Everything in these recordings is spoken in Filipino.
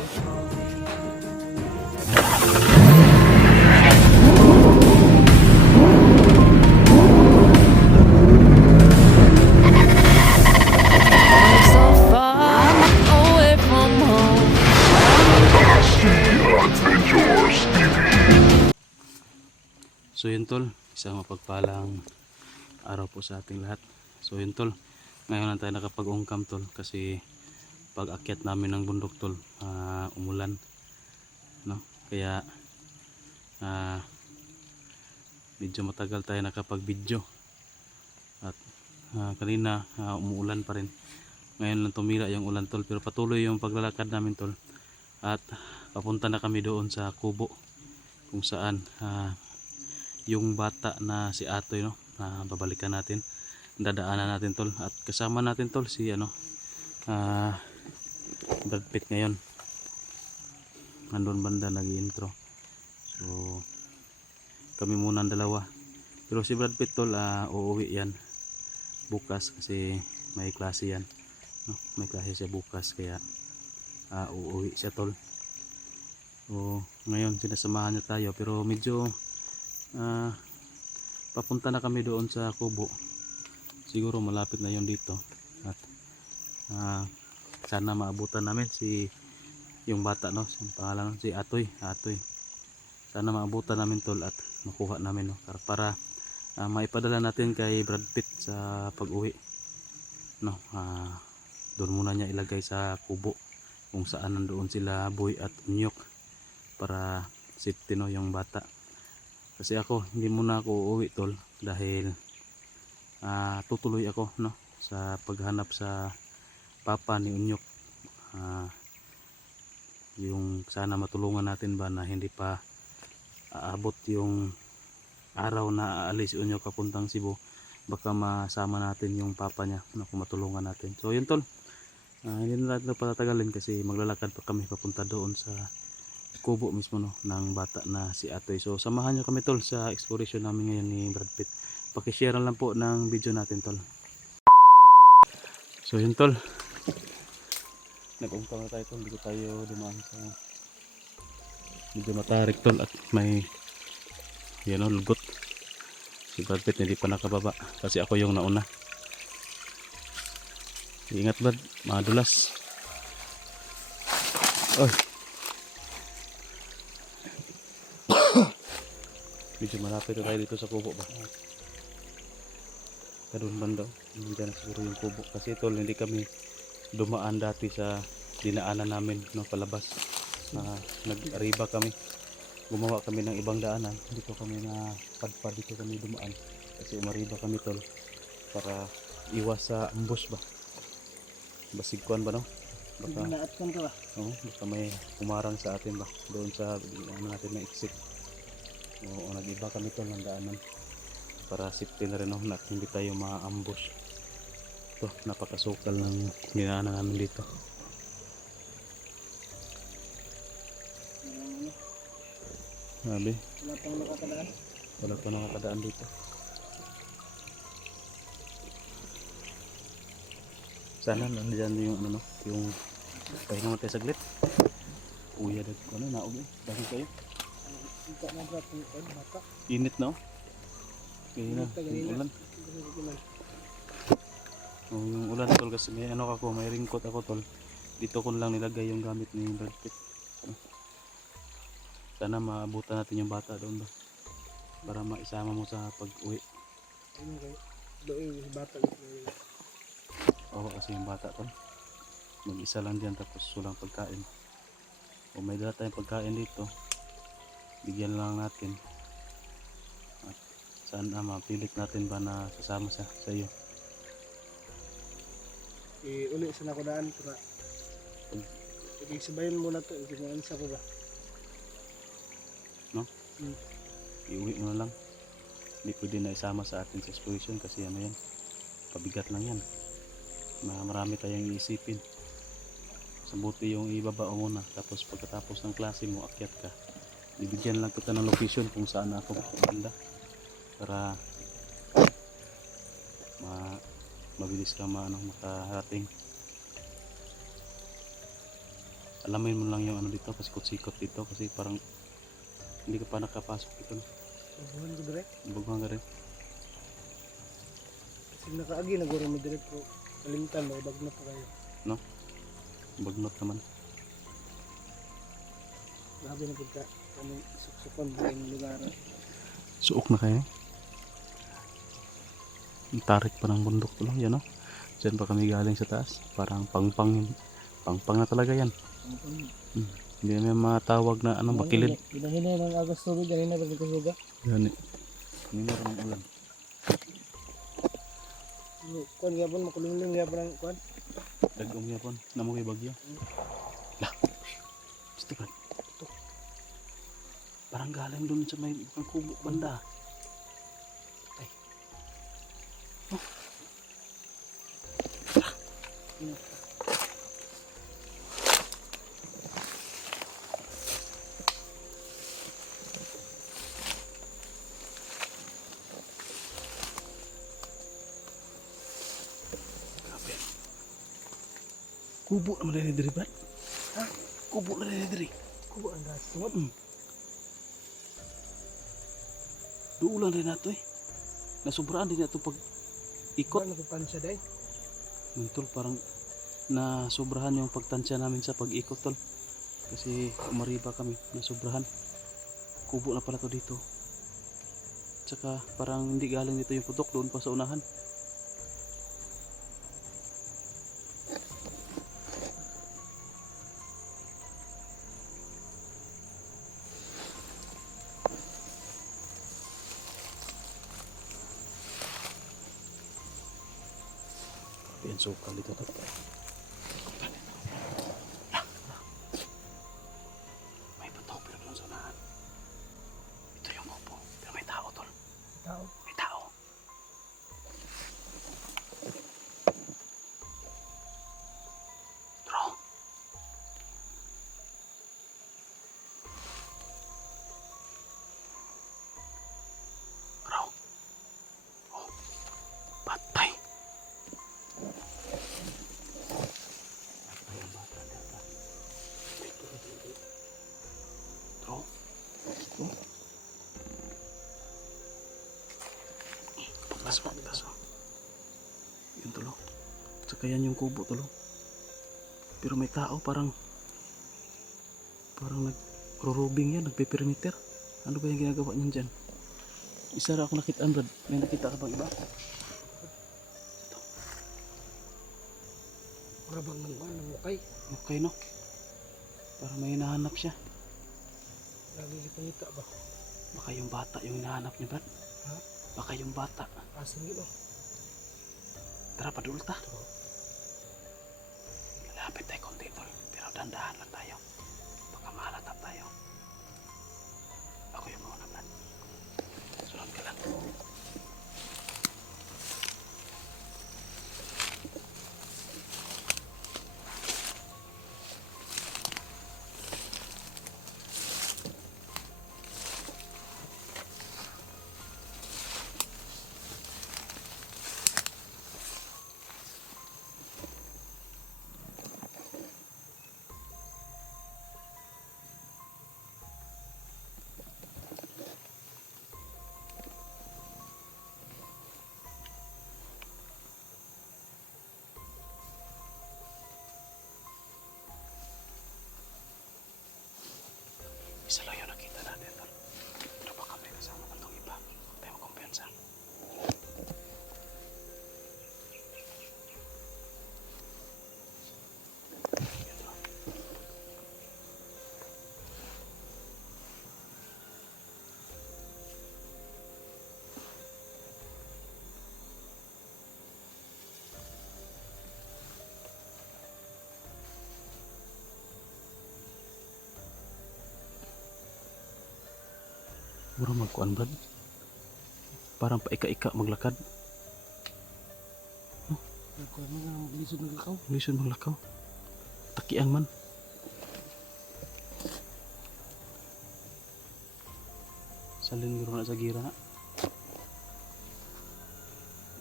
So far away from home. So yun tol, isang mapagpalang araw po sa ating lahat. So yun tol, ngayon lang tayo nakapag-ungkam tol kasi pag akyat namin ng bundok tol, umulan, no? Kaya medyo matagal tayo nakapag-video at kanina umuulan pa rin. Ngayon lang tumira yung ulan tol, pero patuloy yung paglalakad namin tol at papunta na kami doon sa kubo kung saan yung bata na si Atoy, no, babalikan natin, dadaanan natin tol, at kasama natin tol si Brad Pitt ngayon, nandun banda nag-intro. So kami muna ang dalawa, pero si Brad Pitt tol uuwi yan bukas kasi may klase yan, no? May klase siya bukas kaya uuwi siya tol. So ngayon sinasamahan niya tayo, pero medyo papunta na kami doon sa kubo, siguro malapit na yon dito, at sana maabutan namin si yung bata, no, yung pangalan si Atoy, sana maabutan namin tol at makuha namin, no, para maipadala natin kay Brad Pitt sa pag-uwi, no. Doon muna niya ilagay sa kubo kung saan nandoon sila Boy at Unyok para safety, no, yung bata. Kasi ako hindi muna ako uuwi tol dahil tutuloy ako, no, sa paghanap sa papa ni Unyok, yung sana matulungan natin ba na hindi pa aabot yung araw na aalis si Unyok kapuntang Cebu, baka masama natin yung papa niya, no, kung matulungan natin. So yun tol, hindi na natin patatagalin kasi maglalakad pa kami papunta doon sa kubo mismo, no, ng bata na si Atoy. So samahan nyo kami tol sa exploration namin ngayon ni Brad Pitt. Pakishare lang po ng video natin tol. So yun tol, nag-umpang na tayo tol, dito tayo dumaan sa medyo matarik tol at may yan, no, lugot. Si Brad Pitt hindi pa nakababa kasi ako yung nauna. Ingat Brad, madulas. Oy, medyo malapit na tayo dito sa kubo ba? Kadun banda, hindi na siguro yung kubo kasi tol hindi kami dumaan dati sa dinaanan namin, no, palabas. Nag-ariba kami, gumawa kami ng ibang daanan, dito kami na padpad, dito kami dumaan kasi umariba kami tol para iwas sa ambush ba, basigkuan ba, no, baka naatkan ka ba? baka may umarang sa atin ba doon sa natin na exit. Oo, nag-iba kami tol ng daanan para safety na rin, no, at hindi tayo ma-ambush. Ito, napakasukal ng dinaanan namin dito. Sabi, Wala pang nakakadaan. wala pa nakakadaan dito. Sana nandiyan yung ano, no, yung pahinga mo tayo saglit. Uya dito ko na naog dahil kayo. Hindi na ba ito bata? Init, no? Kaya na, yung ulan. Oh, yung ulan tol kasi may ano ako, may ringkot ako tol. Dito ko lang nilagay yung gamit ni Brad Pitt. Sana maabutan natin yung bata doon ba, para maisama mo sa pag-uwi. Ano kayo? Doon yung bata. Oo, kasi yung bata tol mag-isa lang diyan, tapos walang pagkain. O may dala tayong pagkain dito, bigyan lang natin. At sana mapilit natin ba na kasama sa iyo. Uli sa nakudaan para sabayan mo na ito. Tingnan sa ko ba? No? Iuwi mo na lang, hindi pwede na isama sa atin sa exploration kasi ano yan, pabigat lang yan, marami tayong iisipin. Sabuti yung ibaba muna, tapos pagkatapos ng klase mo akyat ka, bibigyan lang kita ng location kung saan ako banda para mabilis ka makarating. alamin mo lang yung ano dito, pasikot-sikot dito kasi parang hindi ka pa nakapasok dito. Buhan ko direct. Baguhan ka rin. Kasi nakaagi na guro mo direct ko. Kalimtan mo, bagnot pa kayo. Bagnot naman. Grabe na pagka kaming suksukon ba yung lugar. Suok na kayo. Ang tarik pa ng bundok tulo, yan o. Diyan pa kami galing sa taas. Parang pangpang na talaga yan. Hindi namin matawag na anong bakilid. Hinahinay ng agas tubig, ganina ba ito suga? Yan eh. Hindi na rin ulan. Kuan nga po, makulungling nga po ng kuan. Dagong yapon. Namukay bagyo. Lah. Gusto ba? Parang galing dun sa may bukang kubo banda. Ay. Oh. Grabe. Kubo naman rin diri ba? Ha? Kubo na rin diri. Kubo ang gas. Sumot. Duulan rin nato eh. Nasubraan din nato pag ikot. Ikot. Nagpapansya day. Tol, parang nasubrahan yung pagtansya namin sa pag-ikot tol. Kasi umariba kami, nasubrahan. Kubo na pala to dito. Tsaka parang hindi galing dito yung putok, doon pa sa unahan. Yan sukal dito tol. May putok pero doon sa unahan. Ito yung kubo, pero may tao tol. Tao. May tao. Bro. Bro. Oh. Patay. Patay ang bata data. Bro. Oh. Pagtas. Yun tulo. Tsaka yan yung kubo tulo. Pero may tao parang nag-rurubing yan, nagpe-perimeter. Ano ba yung ginagawa niyan dyan? Isa ra ako nakita, Brad. May nakita ka bang iba? Marabang ng kuan, ng mukay. Okay no? Parang may hinahanap siya. Lagi ipangita ba? Baka yung bata yung hinahanap niya, Brad. Ha? Baka yung bata. Asing gino. Tara, padulta. Lalapit tayo konti tol. Pero dandahan lang tayo. Baka mahalatap tayo. Ako yung mauna, Brad. Sunod ka lang. Isa lang yung nakita natin tol. Pero baka may kasama pa itong iba. Huwag tayo magkumpiyansa. Yan, tol. Mura magkuan, Brad. Parang paika-ika maglakad. Kuan mo nga maglisod ng lakaw. Lisod maglakaw. Takian man. Salin guro na sa gira na.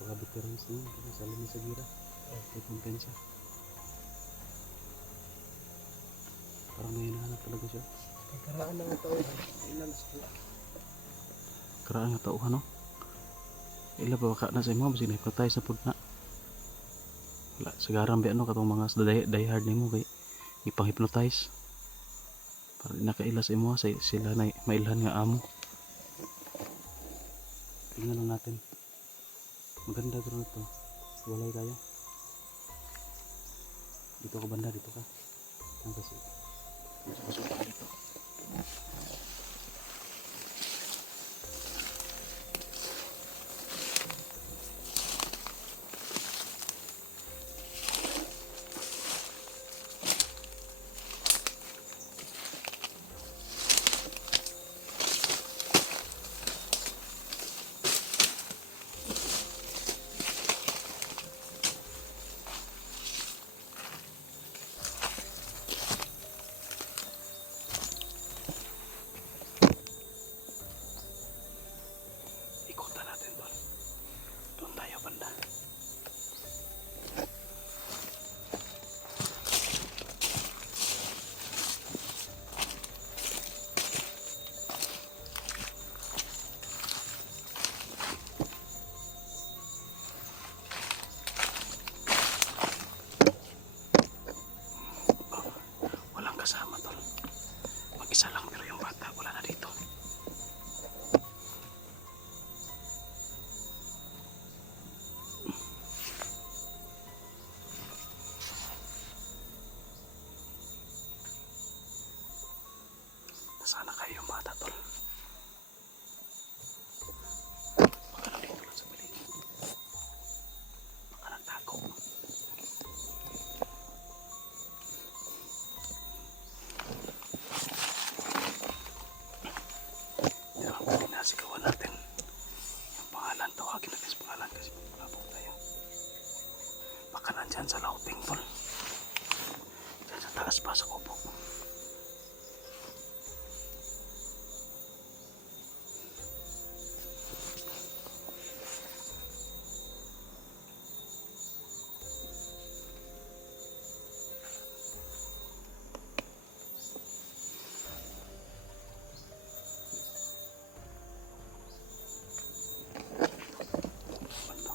Baka veterans na yun. Kasi salin na sa gira. May kumpensa. Parang may hinahanap talaga siya. Kakaraan ng taon. Ilan sila. Karaan nga tao ano? Ila pa baka na sa imo basig na-hypnotize sa pud na. Wala sagaran ba ano katong mga die hard nimo kay ipang-hypnotize. Para di nakaila sa imo sa sila na mailhan nga amo. Tingnan lang natin. Maganda pero ito. Walay tayo. Dito ka banda, dito ka. Ang kasi. Masuk ka dito. Ikutan natin doon. Doon tayo banda. Walang kasama tol. Mag-isa lang pero yung bata wala na dito. Nasaan na kayo yung bata tol? Baka nandito lang sa paligid. Baka nagtago. Diba, pwede nasigawan natin yung pangalan. Tawagin natin sa pangalan kasi malabog tayo. Baka nandyan sa lauting tol. Dyan sa taas pa sa kubo. Banda.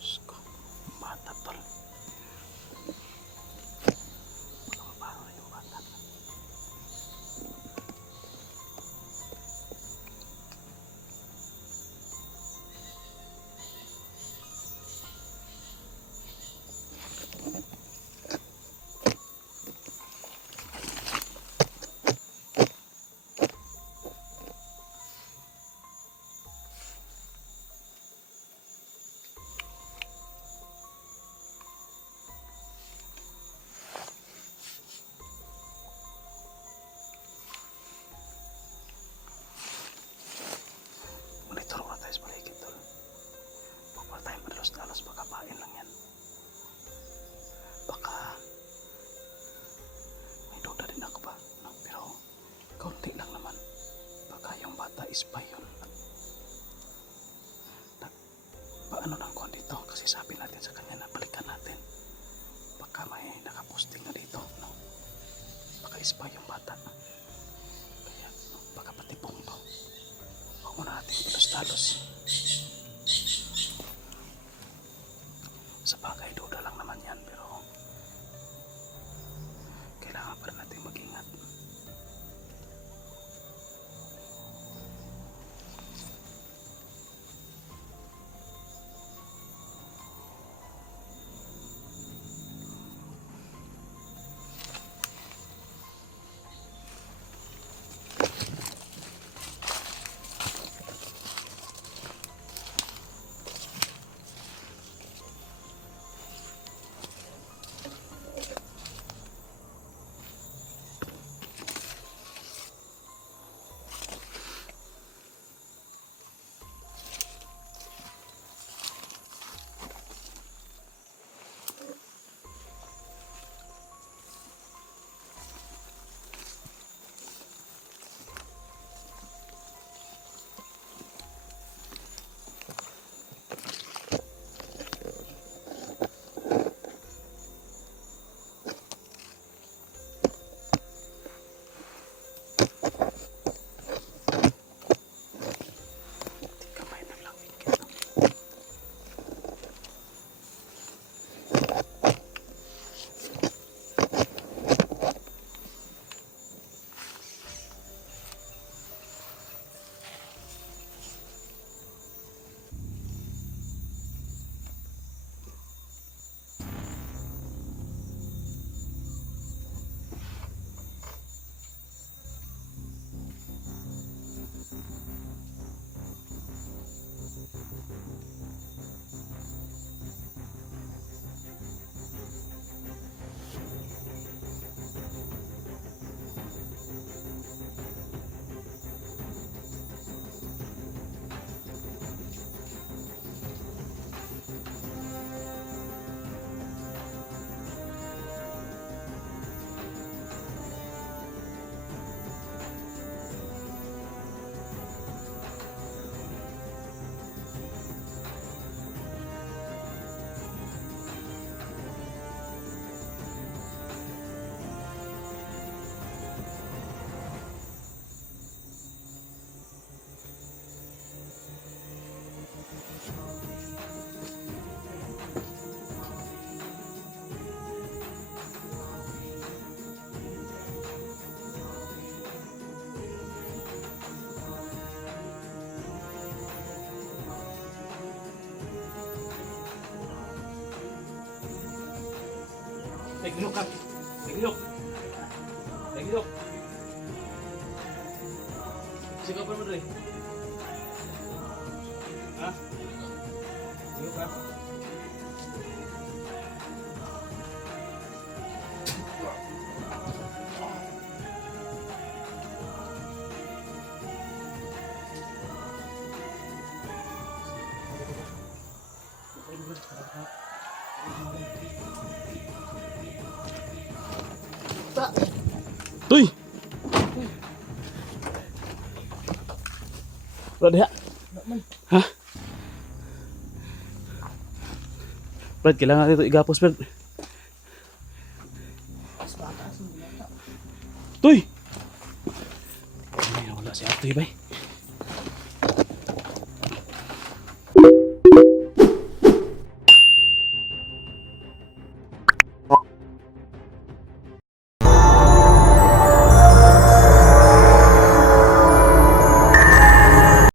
Diyos ko, bata tol. Wala maparo na yung bata. Monitor muna tayo sa paligid tol. Huwag muna tayong madalos-dalos, baka pain lang yan. Baka may duda din ako ba, no? Pero kaunti lang naman. Baka yung bata is pa yun. Paano nang kuhan dito? Kasi sabi natin sa kanya na balikan natin. Baka may nakaposting na dito, no? Baka is pa yung bata. Kaya, no? Baka pati to. Huwag muna natin dalos-dalos. Sa bagay, duda lang naman yan, pero kailangan pa rin natin mag-ingat. Tigilok ka. Tigilok. Tigilok. Sigaw pa mo dre. Ha? Tigilok ka. Tuy. Brad ya. Hah? Brad, kailangan ito igapos, Brad.